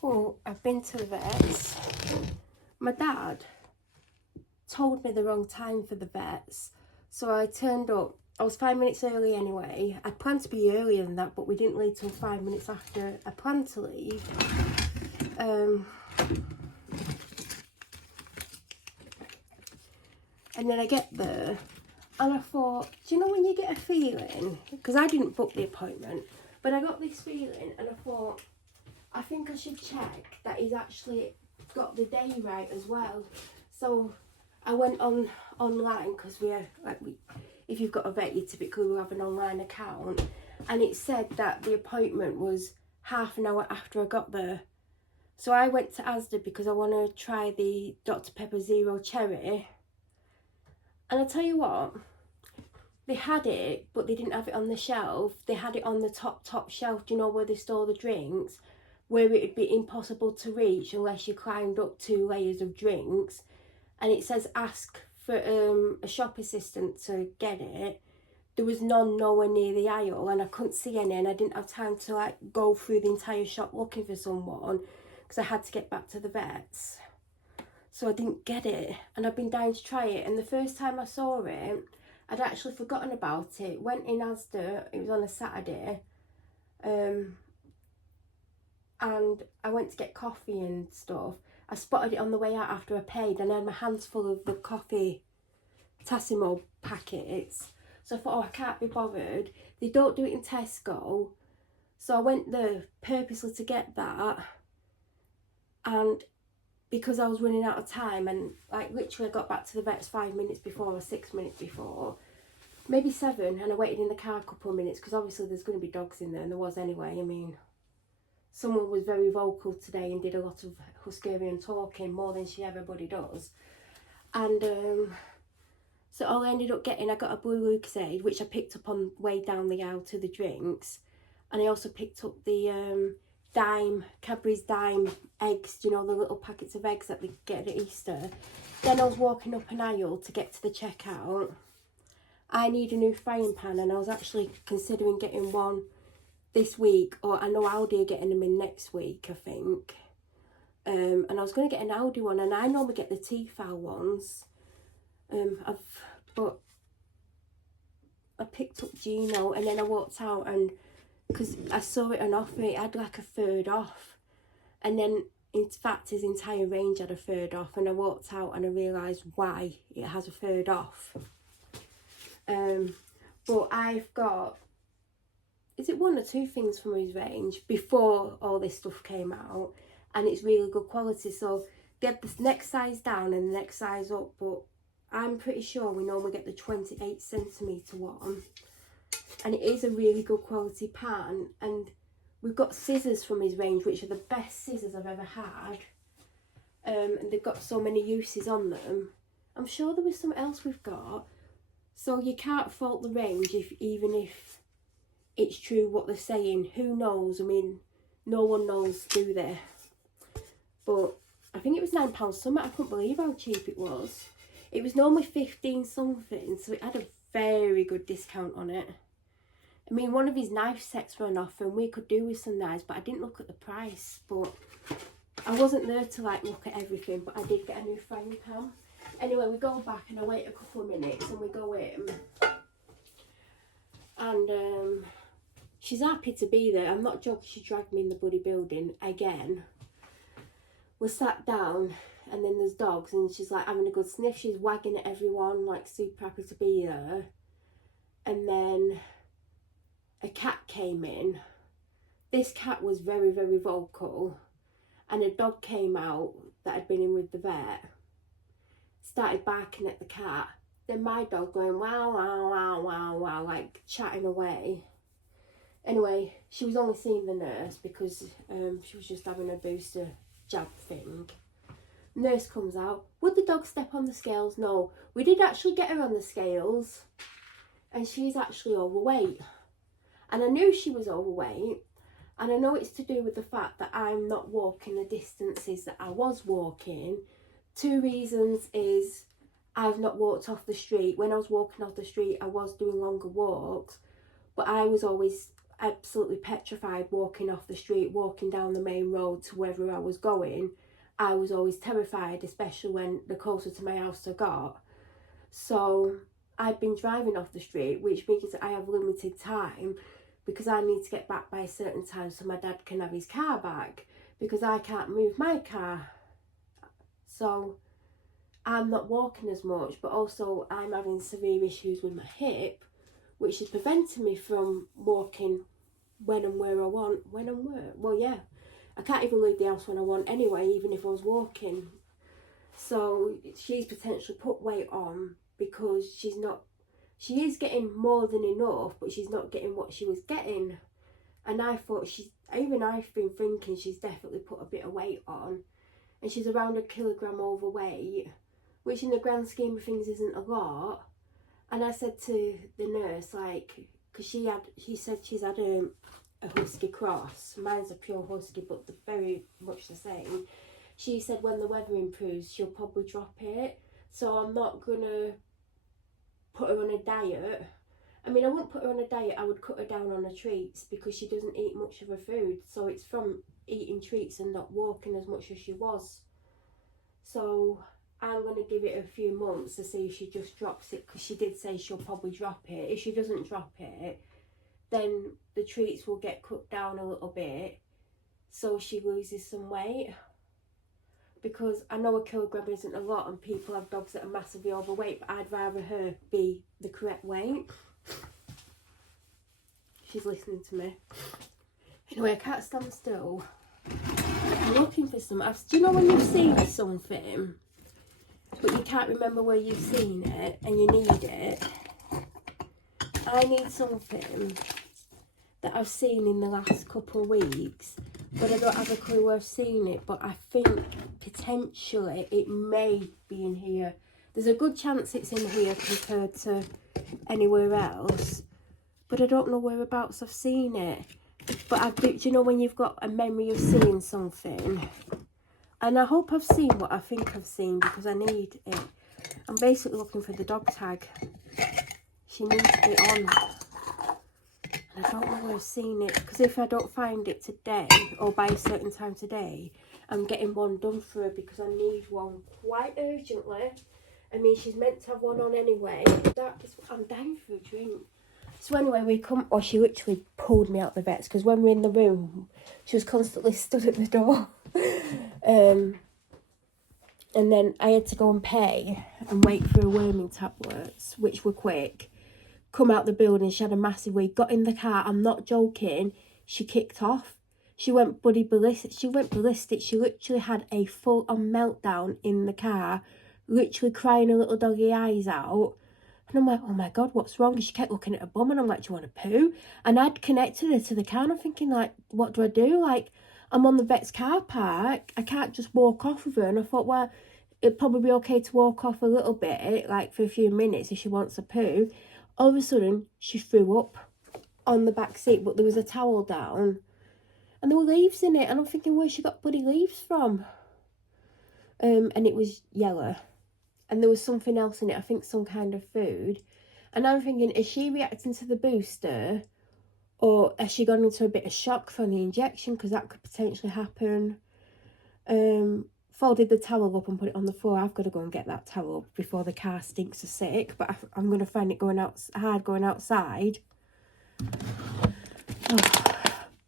Well, I've been to the vets. My dad told me the wrong time for the vets, so I turned up. I was 5 minutes early anyway. I planned to be earlier than that, but we didn't leave till 5 minutes after I planned to leave. And then I get there, and I thought, do you know when you get a feeling? Because I didn't book the appointment, but I got this feeling, and I thought, I think I should check that he's actually got the day right as well. So I went online, because if you've got a vet, you typically will have an online account, and it said that the appointment was half an hour after I got there. So I went to Asda because I want to try the Dr Pepper Zero Cherry, and I'll tell you what, they had it, but they didn't have it on the shelf. They had it on the top shelf, do you know, where they store the drinks, where it would be impossible to reach unless you climbed up 2 layers of drinks. And it says ask for a shop assistant to get it. There was none nowhere near the aisle, and I couldn't see any, and I didn't have time to go through the entire shop looking for someone because I had to get back to the vets. So I didn't get it, and I've been dying to try it. And the first time I saw it, I'd actually forgotten about it. Went in Asda, it was on a Saturday, and I went to get coffee and stuff. I spotted it on the way out after I paid, and I had my hands full of the coffee Tassimo packets. So I thought, oh, I can't be bothered. They don't do it in Tesco. So I went there purposely to get that. And because I was running out of time, and literally I got back to the vets 5 minutes before or 6 minutes before, maybe 7, and I waited in the car a couple of minutes because obviously there's going to be dogs in there, and there was anyway. I mean, someone was very vocal today and did a lot of Hungarian talking, more than she everybody does. And so all I ended up getting, I got a blue Lucozade, which I picked up on the way down the aisle to the drinks, and I also picked up the Cadbury's Dime eggs, you know, the little packets of eggs that they get at Easter. Then I was walking up an aisle to get to the checkout. I need a new frying pan, and I was actually considering getting one this week, or I know Aldi are getting them in next week, I think. And I was going to get an Aldi one, and I normally get the Tefal ones. But I picked up Gino, and then I walked out, and because I saw it on offer, it had like a third off, and then in fact his entire range had a third off, and I walked out and I realised why it has a third off. But I've got, is it 1 or 2 things from his range before all this stuff came out, and it's really good quality. So they had the next size down and the next size up, but I'm pretty sure we normally get the 28cm one. And it is a really good quality pan, and we've got scissors from his range, which are the best scissors I've ever had. And they've got so many uses on them. I'm sure there was something else we've got. So you can't fault the range, even if it's true what they're saying. Who knows? I mean, no one knows, do they? But I think it was £9 something. I couldn't believe how cheap it was. It was normally 15 something, so it had a very good discount on it. I mean, one of his knife sets were on offer, and we could do with some knives, but I didn't look at the price. But I wasn't there to look at everything, but I did get a new frying pan. Anyway, we go back, and I wait a couple of minutes, and we go in. And she's happy to be there. I'm not joking, she dragged me in the bloody building again. We sat down, and then there's dogs, and she's having a good sniff. She's wagging at everyone, super happy to be there. And then a cat came in. This cat was very, very vocal, and a dog came out that had been in with the vet, started barking at the cat. Then my dog going wow, wow, wow, wow, wow, chatting away. Anyway, she was only seeing the nurse because she was just having a booster jab thing. Nurse comes out. Would the dog step on the scales? No. We did actually get her on the scales, and she's actually overweight. And I knew she was overweight, and I know it's to do with the fact that I'm not walking the distances that I was walking. 2 reasons is I've not walked off the street. When I was walking off the street, I was doing longer walks, but I was always absolutely petrified walking off the street, walking down the main road to wherever I was going. I was always terrified, especially when the closer to my house I got. So I've been driving off the street, which means that I have limited time because I need to get back by a certain time so my dad can have his car back, because I can't move my car. So I'm not walking as much, but also I'm having severe issues with my hip, which is preventing me from walking when and where I want. When and where? Well, yeah. I can't even leave the house when I want anyway, even if I was walking. So she's potentially put weight on because she is getting more than enough, but she's not getting what she was getting. And I've been thinking she's definitely put a bit of weight on. And she's around a kilogram overweight, which in the grand scheme of things isn't a lot. And I said to the nurse, like, because she said she's had a husky cross. Mine's a pure husky, but they're very much the same. She said when the weather improves, she'll probably drop it. So I'm not gonna put her on a diet. I mean, I wouldn't put her on a diet, I would cut her down on her treats because she doesn't eat much of her food. So it's from eating treats and not walking as much as she was. So I'm going to give it a few months to see if she just drops it, because she did say she'll probably drop it. If she doesn't drop it, then the treats will get cut down a little bit so she loses some weight. Because I know a kilogram isn't a lot and people have dogs that are massively overweight, but I'd rather her be the correct weight. She's listening to me. Anyway, I can't stand still. I'm looking for some. Do you know when you've seen something, but you can't remember where you've seen it and you need it? I need something that I've seen in the last couple of weeks, but I don't have a clue where I've seen it. But I think potentially it may be in here. There's a good chance it's in here compared to anywhere else, but I don't know whereabouts I've seen it. But do you know when you've got a memory of seeing something? And I hope I've seen what I think I've seen, because I need it. I'm basically looking for the dog tag. She needs it on. And I don't know where I've seen it, because if I don't find it today or by a certain time today, I'm getting one done for her because I need one quite urgently. I mean, she's meant to have one on anyway. I'm dying for a drink. So anyway, she literally pulled me out the vets, because when we were in the room, she was constantly stood at the door. And then I had to go and pay and wait for her worming tablets, which were quick. Come out the building, she had a massive wee, got in the car, I'm not joking, she kicked off. She went ballistic. She literally had a full-on meltdown in the car, literally crying her little doggy eyes out. And I'm like, oh my God, what's wrong? And she kept looking at her bum and I'm like, do you want to poo? And I'd connected her to the car and I'm thinking, like, what do I do? Like, I'm on the vet's car park. I can't just walk off with her. And I thought, well, it'd probably be okay to walk off a little bit, like for a few minutes if she wants a poo. All of a sudden, she threw up on the back seat, but there was a towel down. And there were leaves in it. And I'm thinking, where she got bloody leaves from? And it was yellow. And there was something else in it, I think some kind of food. And I'm thinking, is she reacting to the booster? Or has she gone into a bit of shock from the injection? Because that could potentially happen. Folded the towel up and put it on the floor. I've got to go and get that towel up before the car stinks of sick. But I'm going to find it going outside. Oh,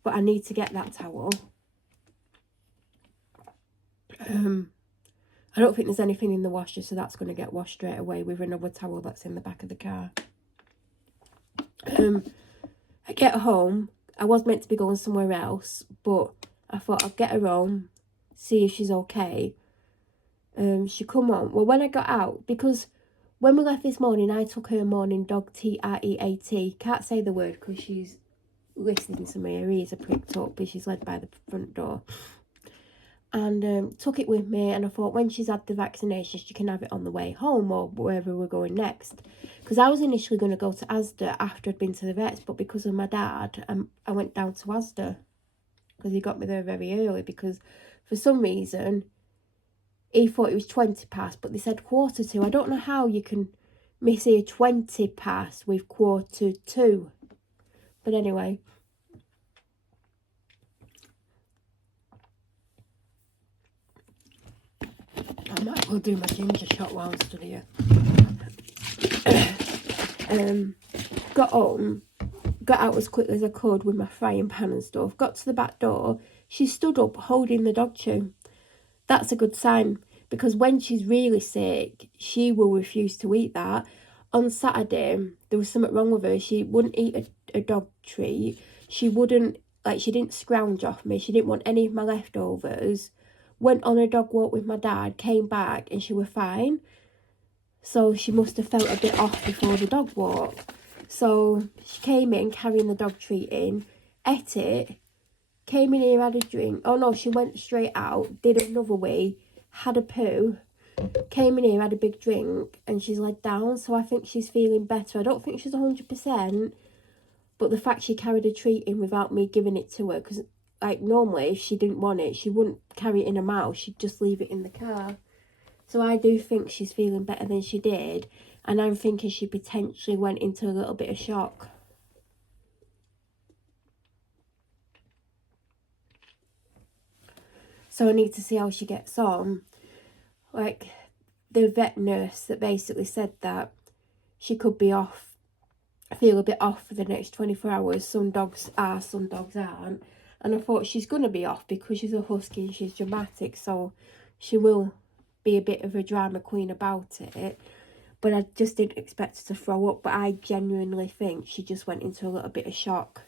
but I need to get that towel. I don't think there's anything in the washer, so that's going to get washed straight away with another towel that's in the back of the car. I get home. I was meant to be going somewhere else, but I thought I'd get her home, see if she's okay. She come home. Well, when I got out, because when we left this morning, I took her morning dog TREAT. Can't say the word because she's listening to me. Her ears are pricked up, but she's led by the front door. And took it with me, and I thought when she's had the vaccination she can have it on the way home or wherever we're going next, because I was initially going to go to Asda after I'd been to the vets, but because of my dad I went down to Asda because he got me there very early, because for some reason he thought it was 20 past but they said 1:45. I don't know how you can miss a 20 past with 1:45, but anyway, I might as well do my ginger shot while I'm stood here. Got home, got out as quickly as I could with my frying pan and stuff. Got to the back door. She stood up holding the dog chew. That's a good sign, because when she's really sick, she will refuse to eat that. On Saturday, there was something wrong with her. She wouldn't eat a dog treat. She wouldn't, like, she didn't scrounge off me. She didn't want any of my leftovers. Went on a dog walk with my dad, came back, and she was fine. So she must have felt a bit off before the dog walk. So she came in carrying the dog treat in, ate it, came in here, had a drink. Oh no, she went straight out, did another wee, had a poo, came in here, had a big drink, and she's laid down. So I think she's feeling better. I don't think she's 100%, but the fact she carried a treat in without me giving it to her, because like normally if she didn't want it, she wouldn't carry it in her mouth, she'd just leave it in the car. So I do think she's feeling better than she did, and I'm thinking she potentially went into a little bit of shock. So I need to see how she gets on. Like, the vet nurse that basically said that she could be off, feel a bit off for the next 24 hours. Some dogs are, some dogs aren't. And I thought she's going to be off because she's a husky and she's dramatic, so she will be a bit of a drama queen about it. But I just didn't expect her to throw up. But I genuinely think she just went into a little bit of shock.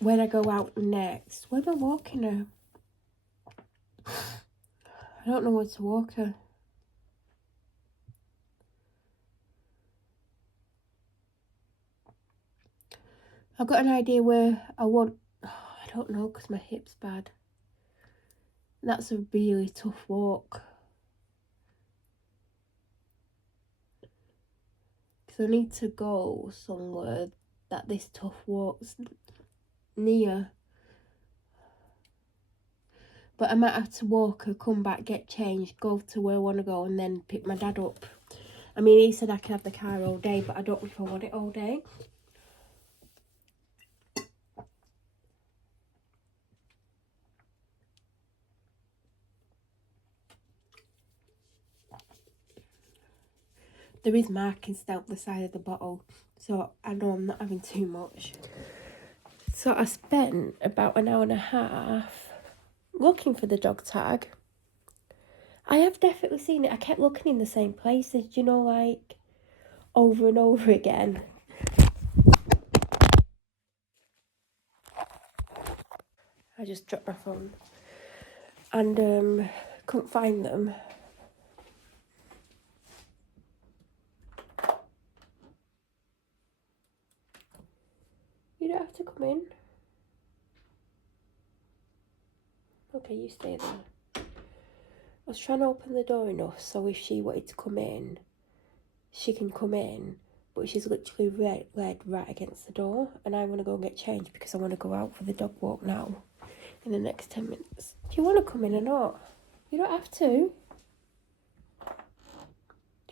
When I go out next, where am I walking her? I don't know where to walk her. I've got an idea where I want... Oh, I don't know, because my hip's bad. That's a really tough walk. Because I need to go somewhere that this tough walk's near. But I might have to walk her, come back, get changed, go to where I want to go, and then pick my dad up. I mean, he said I can have the car all day, but I don't know if I want it all day. There is markings down the side of the bottle, so I know I'm not having too much. So I spent about an hour and a half looking for the dog tag. I have definitely seen it. I kept looking in the same places, you know, like over and over again. I just dropped my phone and couldn't find them. You don't have to come in. Okay, you stay there. I was trying to open the door enough so if she wanted to come in, she can come in, but she's literally led right against the door, and I want to go and get changed because I want to go out for the dog walk now in the next 10 minutes. Do you want to come in or not? You don't have to. Do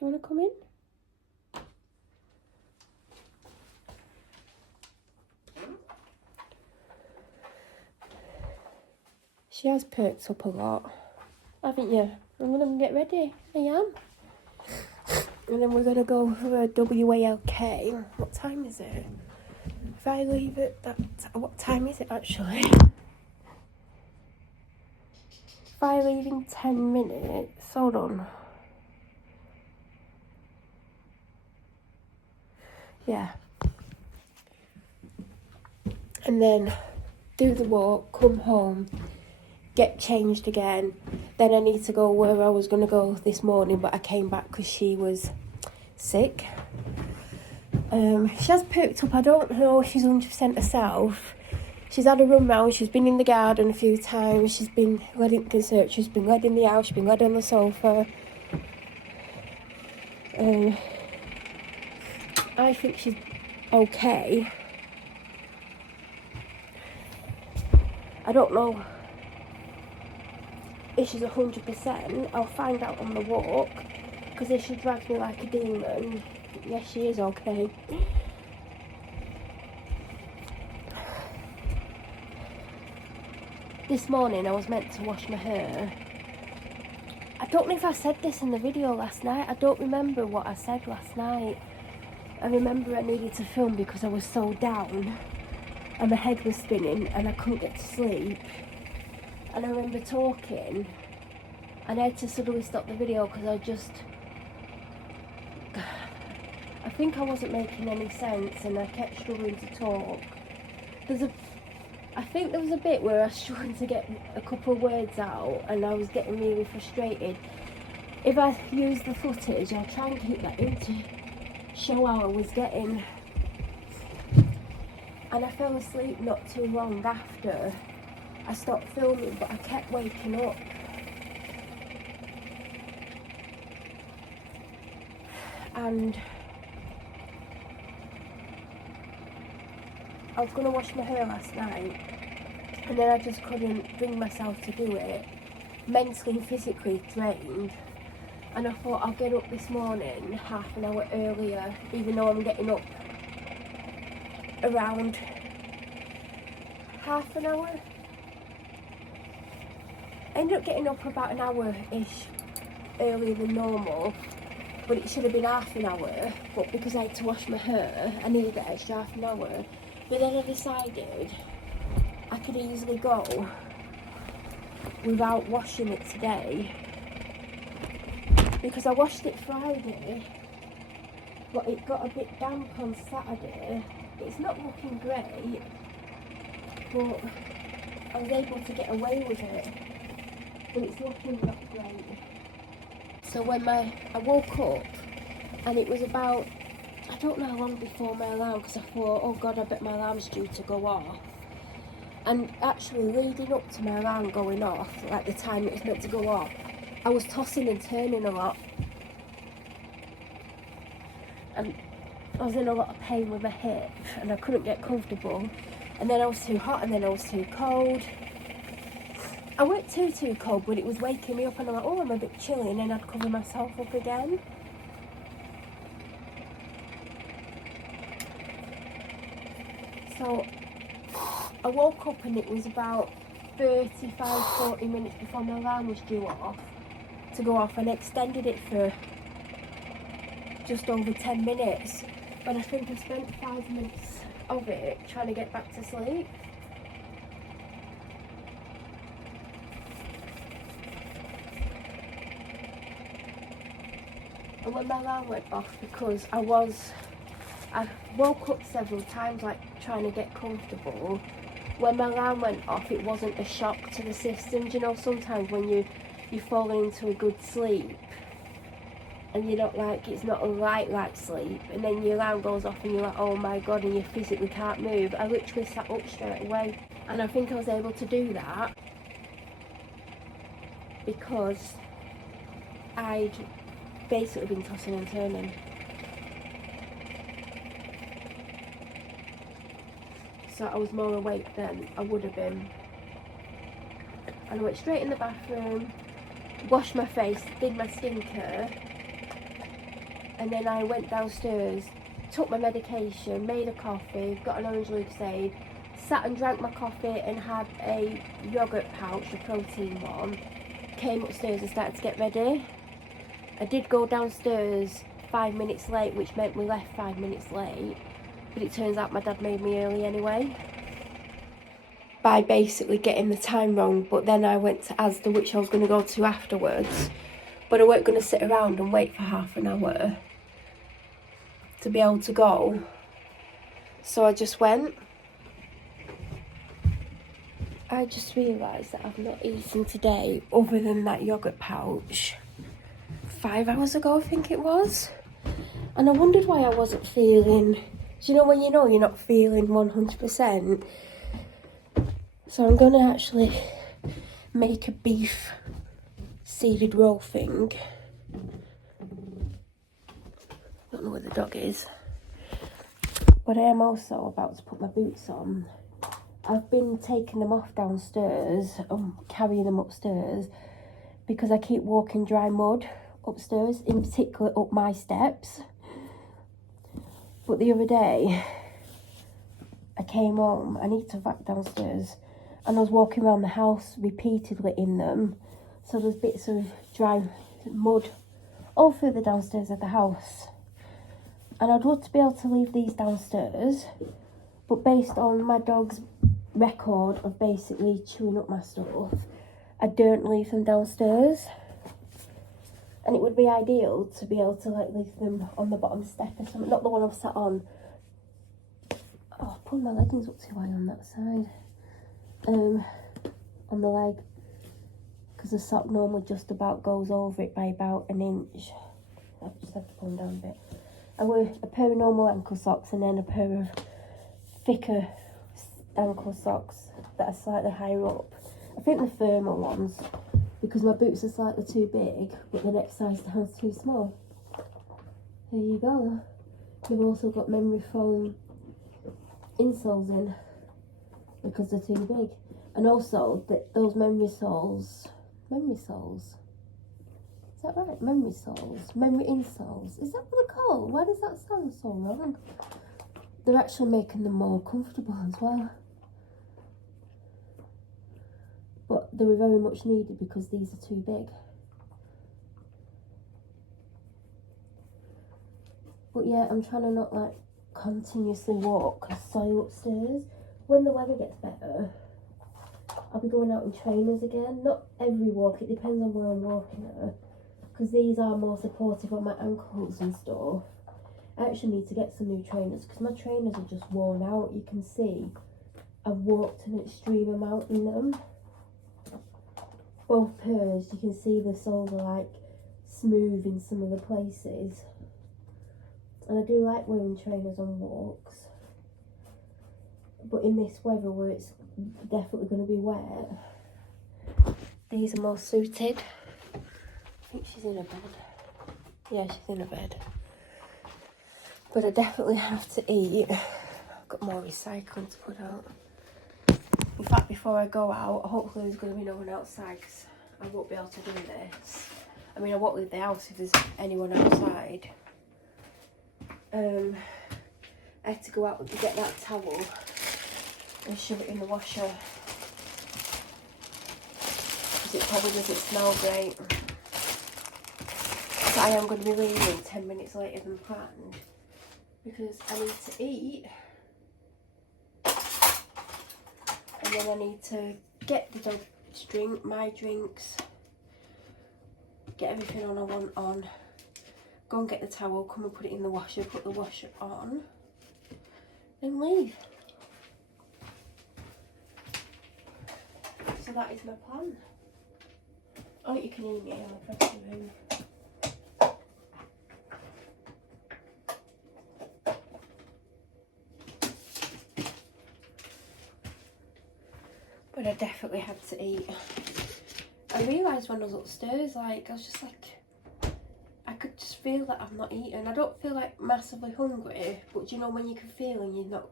you want to come in? She has perked up a lot, haven't you? I'm going to get ready. I am. And then we're going to go for a WALK. What time is it? If I leave it that... What time is it actually? If I leave in 10 minutes... Hold on. Yeah. And then do the walk, come home, get changed again. Then I need to go where I was going to go this morning, but I came back because she was sick. She has perked up. I don't know if she's 100% herself. She's had a run round. She's been in the garden a few times. She's been led in concert. She's been led in the house. She's been led on the sofa. I think she's okay. I don't know. if she's 100%, I'll find out on the walk, because if she drags me like a demon, yes, she is okay. This morning I was meant to wash my hair. I don't know if I said this in the video last night. I don't remember what I said last night. I remember I needed to film because I was so down and my head was spinning and I couldn't get to sleep. And I remember talking and I had to suddenly stop the video because I think I wasn't making any sense and I kept struggling to talk. I think there was a bit where I was struggling to get a couple of words out and I was getting really frustrated. If I use the footage, I'll try and keep that in to show how I was getting. And I fell asleep not too long after I stopped filming, but I kept waking up. And I was going to wash my hair last night and then I just couldn't bring myself to do it. Mentally and physically drained. And I thought I'll get up this morning half an hour earlier, even though I'm getting up around half an hour. I ended up getting up about an hour-ish earlier than normal, but it should have been half an hour. But because I had to wash my hair, I needed that extra half an hour. But then I decided I could easily go without washing it today, because I washed it Friday, but it got a bit damp on Saturday. It's not looking great, but I was able to get away with it, but it's looking not great. So when I woke up, and it was about, I don't know how long before my alarm, because I thought, oh God, I bet my alarm's due to go off. And actually leading up to my alarm going off, like the time it was meant to go off, I was tossing and turning a lot. And I was in a lot of pain with my hip and I couldn't get comfortable. And then I was too hot and then I was too cold. I weren't too cold, but it was waking me up and I'm like, oh, I'm a bit chilly, and then I'd cover myself up again. So I woke up and it was about 35-40 minutes before my alarm was due to go off, and extended it for just over 10 minutes. But I think I spent 5 minutes of it trying to get back to sleep. And when my alarm went off, because I woke up several times like trying to get comfortable. When my alarm went off, it wasn't a shock to the system. You know, sometimes when you're falling into a good sleep and you're not like, it's not a light sleep, and then your alarm goes off and you're like, oh my God, and you physically can't move. I literally sat up straight away, and I think I was able to do that because I'd basically been tossing and turning. So I was more awake than I would have been. And I went straight in the bathroom, washed my face, did my skincare, and then I went downstairs, took my medication, made a coffee, got an orange Lucozade, sat and drank my coffee and had a yogurt pouch, a protein one, came upstairs and started to get ready. I did go downstairs 5 minutes late, which meant we left 5 minutes late. But it turns out my dad made me early anyway, by basically getting the time wrong. But then I went to Asda, which I was going to go to afterwards, but I weren't going to sit around and wait for half an hour to be able to go. So I just went. I just realised that I've not eaten today other than that yogurt pouch 5 hours ago, I think it was. And I wondered why I wasn't feeling, do you know you're not feeling 100%? So I'm going to actually make a beef seeded roll thing. Don't know where the dog is. But I am also about to put my boots on. I've been taking them off downstairs, carrying them upstairs, because I keep walking dry mud upstairs, in particular up my steps. But the other day, I came home, I need to vac downstairs, and I was walking around the house repeatedly in them. So there's bits of dry mud all through the downstairs of the house. And I'd love to be able to leave these downstairs, but based on my dog's record of basically chewing up my stuff, I don't leave them downstairs. And it would be ideal to be able to like leave them on the bottom step or something, not the one I've sat on. Oh, pulling my leggings up too high on that side. On the leg, because the sock normally just about goes over it by about an inch. I just have to pull them down a bit. I wear a pair of normal ankle socks and then a pair of thicker ankle socks that are slightly higher up. I think the firmer ones, because my boots are slightly too big, but the next size down's too small. There you go. They've also got memory foam insoles in, because they're too big. And also, those memory insoles, is that right? Memory insoles, is that what they're called? Why does that sound so wrong? They're actually making them more comfortable as well. But they were very much needed because these are too big. But yeah, I'm trying to not like continuously walk soil upstairs. When the weather gets better, I'll be going out in trainers again. Not every walk, it depends on where I'm walking at. Because these are more supportive on my ankles and stuff. I actually need to get some new trainers because my trainers are just worn out. You can see I've walked an extreme amount in them. Both pairs, you can see the soles are like smooth in some of the places. And I do like wearing trainers on walks. But in this weather where it's definitely going to be wet, these are more suited. I think she's in a bed. Yeah, she's in a bed. But I definitely have to eat. I've got more recycling to put out. In fact, before I go out, hopefully there's going to be no one outside because I won't be able to do this. I mean, I won't leave the house if there's anyone outside. I had to go out to get that towel and shove it in the washer because it probably doesn't smell great. So I am going to be leaving 10 minutes later than planned because I need to eat. And then I need to get the dog's drink, my drinks, get everything on I want on, go and get the towel, come and put it in the washer, put the washer on, then leave. So that is my plan. Oh, you can hear me, I'll press the room. But I definitely had to eat. I realised when I was upstairs, like, I was just like, I could just feel that I've not eaten. I don't feel like massively hungry, but you know when you can feel and you're not,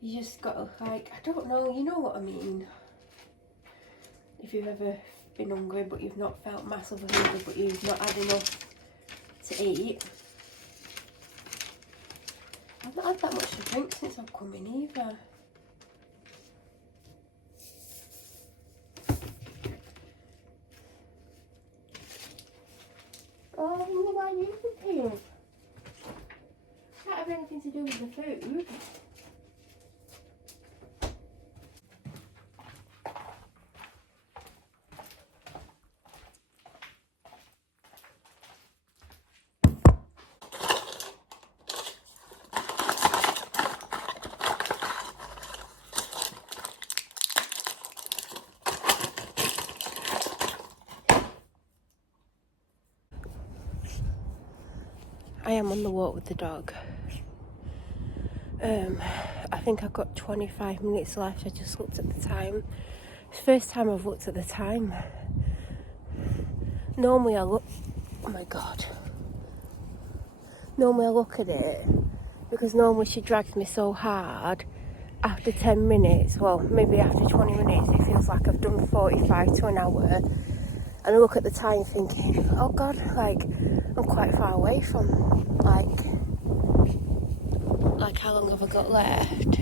you just gotta like, I don't know, you know what I mean? If you've ever been hungry but you've not felt massively hungry but you've not had enough to eat. I've not had that much to drink since I've come in either. Oh, what about you cooking? Can't have anything to do with the food. I am on the walk with the dog. I think I've got 25 minutes left. I just looked at the time. It's the first time I've looked at the time. Normally I look, oh my god. Normally I look at it because normally she drags me so hard. After 10 minutes, well maybe after 20 minutes, it feels like I've done 45 to an hour. And I look at the time thinking, oh God, like, I'm quite far away from, like how long have I got left?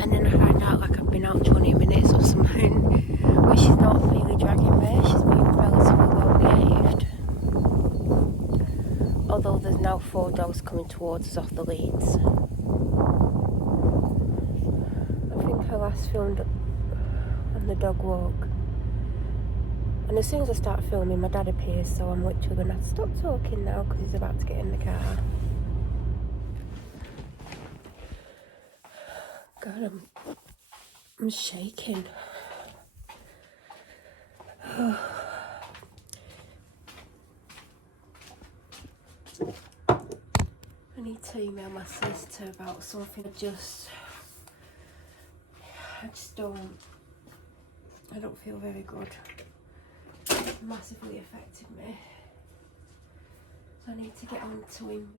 And then I find out like I've been out 20 minutes or something, which is not really dragging me. She's been relatively well behaved. Although there's now 4 dogs coming towards us off the leads. I think I last filmed on the dog walk. And as soon as I start filming, my dad appears, so I'm literally going to have to stop talking now because he's about to get in the car. God, I'm shaking. I need to email my sister about something. I just I don't feel very good. It's massively affected me. So I need to get on to him.